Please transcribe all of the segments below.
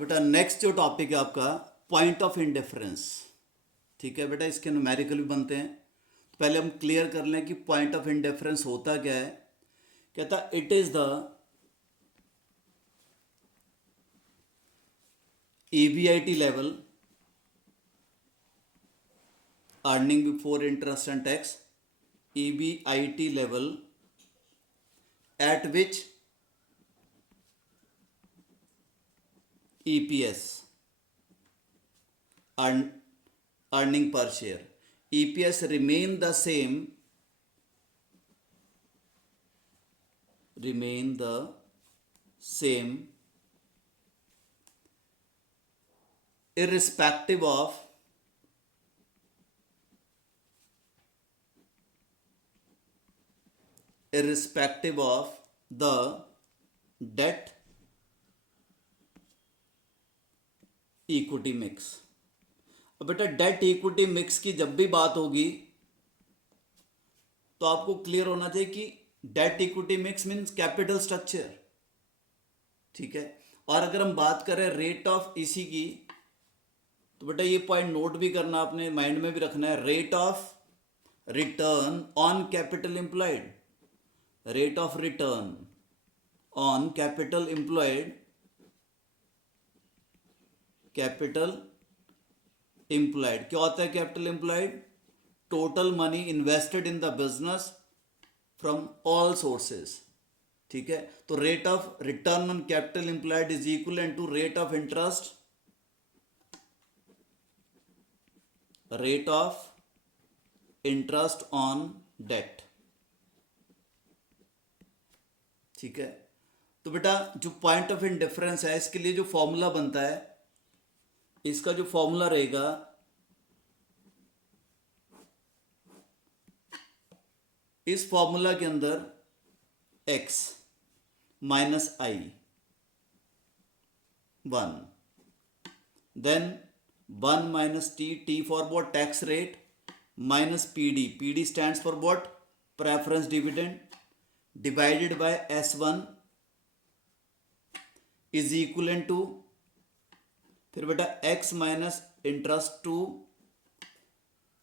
बेटा नेक्स्ट जो टॉपिक है आपका पॉइंट ऑफ इंडिफरेंस। ठीक है बेटा, इसके न्यूमेरिकल भी बनते हैं। तो पहले हम क्लियर कर लें कि पॉइंट ऑफ इंडिफरेंस होता क्या है। कहता it is the EBIT level, earning before interest and tax, EBIT level at which EPS, earning per share, EPS remain the same, irrespective of the debt equity mix. अब बेटा debt equity mix की जब भी बात होगी तो आपको clear होना चाहिए कि debt equity mix means capital structure. ठीक है, और अगर हम बात करें रेट ऑफ इसी की तो बेटा ये पॉइंट नोट भी करना, अपने माइंड में भी रखना है। Rate of return on capital employed, rate of return on capital employed, capital employed क्या होता है? Capital employed total money invested in the business from all sources. ठीक है, तो rate of return on capital employed is equal to rate of interest, rate of interest on debt. ठीक है, तो बेटा जो पॉइंट ऑफ इंडिफरेंस है इसके लिए जो फॉर्मूला बनता है, इसका जो फॉर्मूला रहेगा इस फॉर्मूला के अंदर x minus I 1, then 1 minus T for what? Tax rate, minus PD stands for what? Preference dividend, divided by S1 is equal to, फिर बेटा x माइनस इंटरेस्ट 2,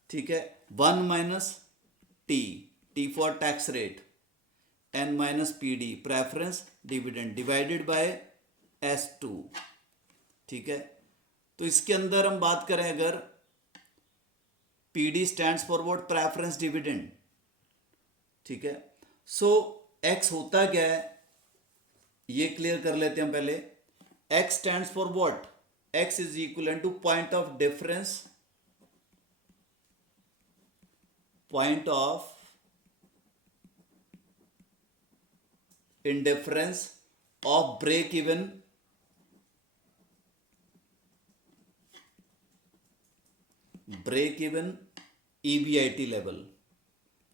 ठीक है, 1 minus T for tax rate, n minus PD preference dividend, divided by S2। ठीक है, तो इसके अंदर हम बात करें अगर PD stands for what? Preference dividend. ठीक है, सो x होता क्या है ये क्लियर कर लेते हैं पहले। x stands for what? x is equal two point of difference, point of indifference of break even EBIT level,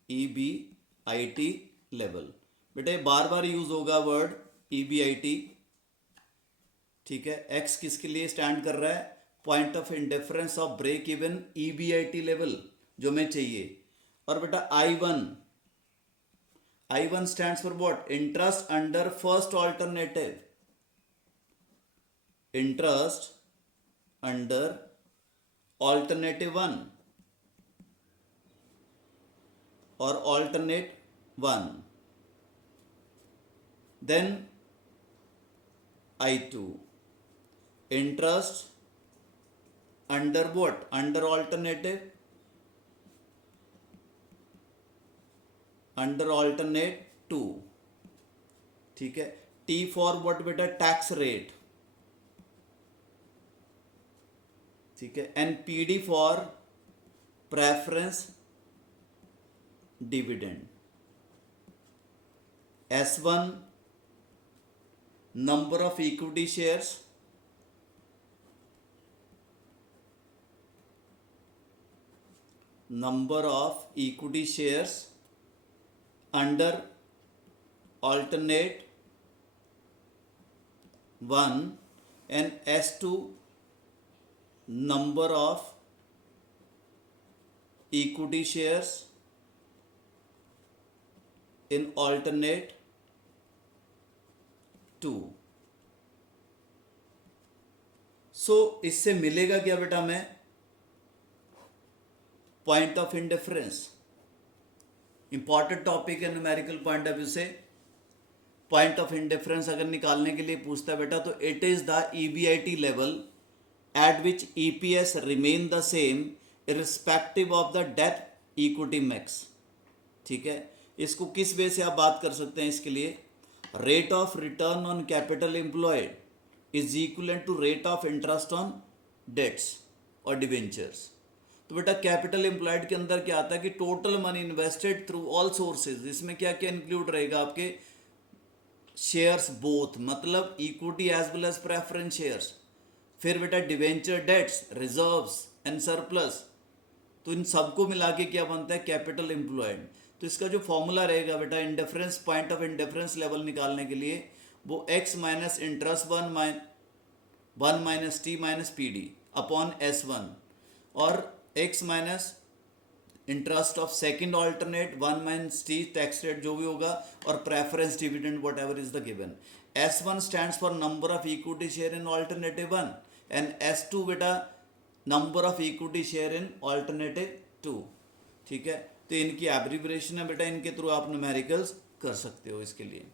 EBIT level। बेटे बार बार यूज होगा वर्ड EBIT। ठीक है, x किसके लिए स्टैंड कर रहा है? Point of indifference of break even EBIT level जो हमें चाहिए। और बेटा I1 stands for what? Interest under first alternative, interest under alternative 1 or alternate 1, then I2 interest under what? Under alternative, under alternate 2। ठीक है, टी फॉर व्हाट बेटा? Tax rate. ठीक है, and PD for preference dividend. S1 number of equity shares, number of equity shares under alternate 1, and S2 number of equity shares in alternate 2। सो इससे मिलेगा क्या बेटा, मैं point of indifference, important topic है numerical point of view से। Point of indifference अगर निकालने के लिए पूछता है बेटा, तो it is the EBIT level eight which EPS remain the same irrespective of the debt equity max. ठीक है, इसको किस वे से आप बात कर सकते हैं, इसके लिए rate of return on capital employed is equal to rate of interest on debts और डिवेंचर्स। तो बेटा कैपिटल एम्प्लॉयड के अंदर क्या आता है कि total money invested through all sources, इसमें क्या क्या इंक्लूड रहेगा, आपके शेयर्स बोथ, मतलब equity as well as preference shares. फिर बेटा debenture, debts, reserves and surplus, तो इन सबको मिला के क्या बनता है, कैपिटल एम्प्लॉयड। तो इसका जो फॉर्मूला रहेगा बेटा indifference, point of indifference level निकालने के लिए, वो X minus interest one minus T minus P D upon S one, और X minus interest of second alternate one minus T tax rate जो भी होगा, और preference dividend whatever is the given. S1 stands for number of equity share in alternative one, and S2 बेटा number of equity share in alternative two. ठीक है, तो इनकी abbreviation है बेटा, इनके थ्रू आप न्यूमेरिकल्स कर सकते हो इसके लिए।